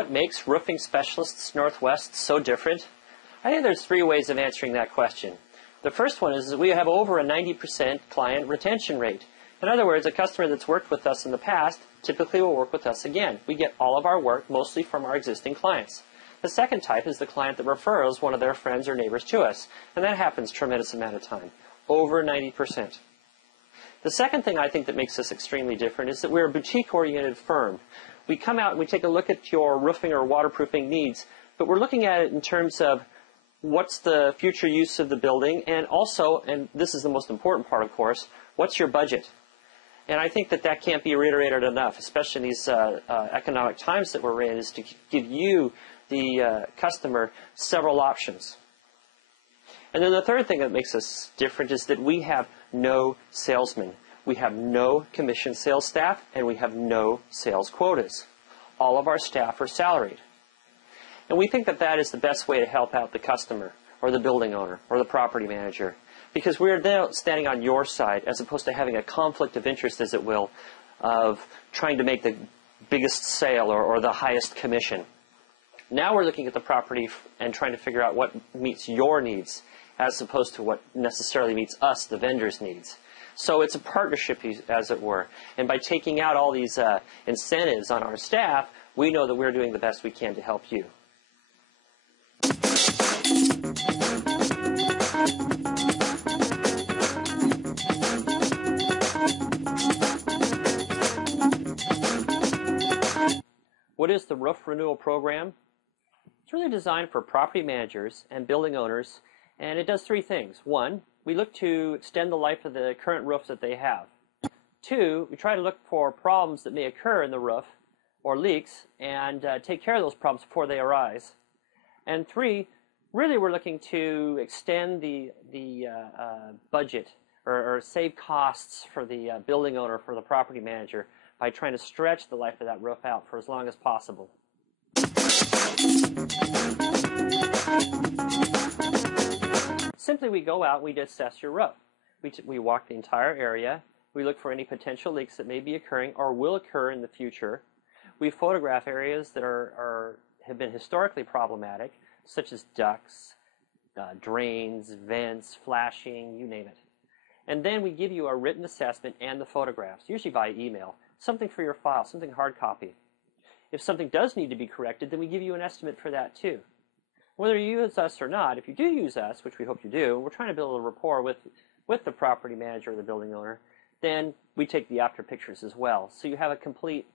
what makes Roofing Specialists Northwest so different? I think there's three ways of answering that question. The first one is that we have over a 90% client retention rate. In other words, a customer that's worked with us in the past typically will work with us again. We get all of our work mostly from our existing clients. The second type is the client that refers one of their friends or neighbors to us, and that happens a tremendous amount of time, over 90%. The second thing I think that makes us extremely different is that we're a boutique-oriented firm. We come out and we take a look at your roofing or waterproofing needs, but we're looking at it in terms of what's the future use of the building, and also, and this is the most important part, of course, what's your budget? And I think that that can't be reiterated enough, especially in these economic times that we're in, is to give you, the customer, several options. And then the third thing that makes us different is that we have no salesmen. We have no commission sales staff, and we have no sales quotas. All of our staff are salaried. And we think that that is the best way to help out the customer, or the building owner, or the property manager, because we're there standing on your side, as opposed to having a conflict of interest, as it will, of trying to make the biggest sale or the highest commission. Now we're looking at the property and trying to figure out what meets your needs, as opposed to what necessarily meets us, the vendor's needs. So it's a partnership, as it were. And by taking out all these incentives on our staff, we know that we're doing the best we can to help you. What is the roof renewal program? It's really designed for property managers and building owners, and it does three things. One, we look to extend the life of the current roofs that they have. Two, we try to look for problems that may occur in the roof or leaks and take care of those problems before they arise. And three, really we're looking to extend the budget or save costs for the building owner, for the property manager, by trying to stretch the life of that roof out for as long as possible. Simply, we go out and we assess your roof. We walk the entire area. We look for any potential leaks that may be occurring or will occur in the future. We photograph areas that have been historically problematic, such as ducts, drains, vents, flashing, you name it. And then we give you a written assessment and the photographs, usually via email, something for your file, something hard copy. If something does need to be corrected, then we give you an estimate for that too. Whether you use us or not, if you do use us, which we hope you do, we're trying to build a rapport with the property manager or the building owner, then we take the after pictures as well. So you have a complete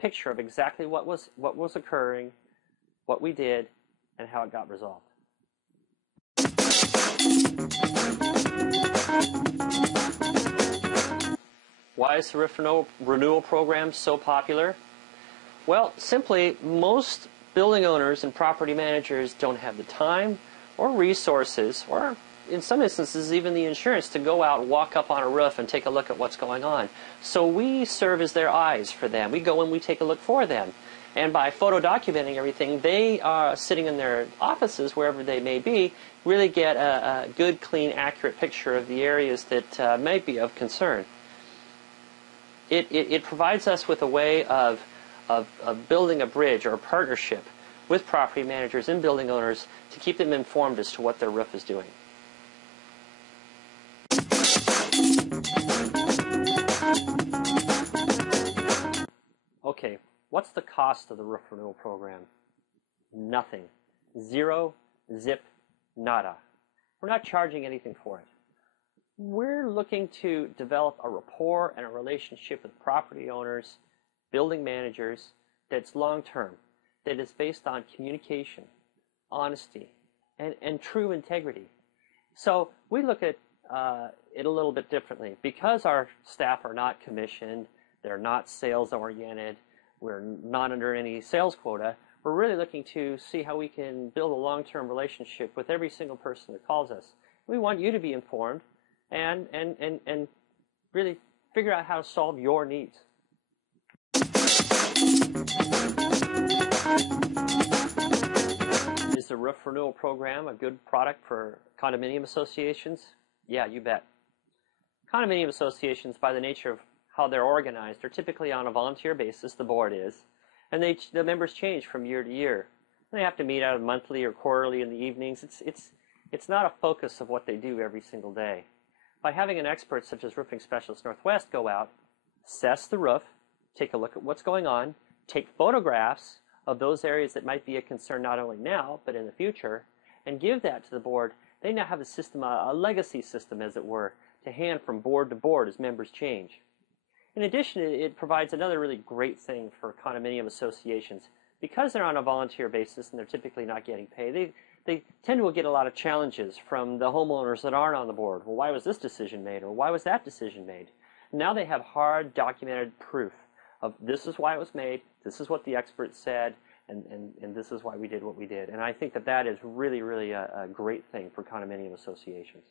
picture of exactly what was occurring, what we did, and how it got resolved. Why is the roof renewal program so popular? Well, simply, most building owners and property managers don't have the time or resources, or in some instances even the insurance, to go out and walk up on a roof and take a look at what's going on. So we serve as their eyes for them. We go and we take a look for them. And by photo documenting everything, they are sitting in their offices, wherever they may be, really get a good, clean, accurate picture of the areas that might be of concern. It provides us with a way of building a bridge or a partnership with property managers and building owners to keep them informed as to what their roof is doing. Okay, what's the cost of the roof renewal program? Nothing. Zero, zip, nada. We're not charging anything for it. We're looking to develop a rapport and a relationship with property owners, building managers, that's long-term, that is based on communication, honesty, and true integrity. So we look at it a little bit differently. Because our staff are not commissioned, they're not sales-oriented, we're not under any sales quota, we're really looking to see how we can build a long-term relationship with every single person that calls us. We want you to be informed and really figure out how to solve your needs. Is the roof renewal program a good product for condominium associations? Yeah, you bet. Condominium associations, by the nature of how they're organized, are typically on a volunteer basis, the board is. And the members change from year to year. They have to meet out monthly or quarterly in the evenings. It's not a focus of what they do every single day. By having an expert such as Roofing Specialist Northwest go out, assess the roof, take a look at what's going on, take photographs of those areas that might be a concern not only now, but in the future, and give that to the board, they now have a system, a legacy system, as it were, to hand from board to board as members change. In addition, it provides another really great thing for condominium associations. Because they're on a volunteer basis and they're typically not getting paid, they tend to get a lot of challenges from the homeowners that aren't on the board. Well, why was this decision made, or why was that decision made? Now they have hard documented proof of this is why it was made, this is what the expert said, and this is why we did what we did. And I think that is really, really a great thing for condominium associations.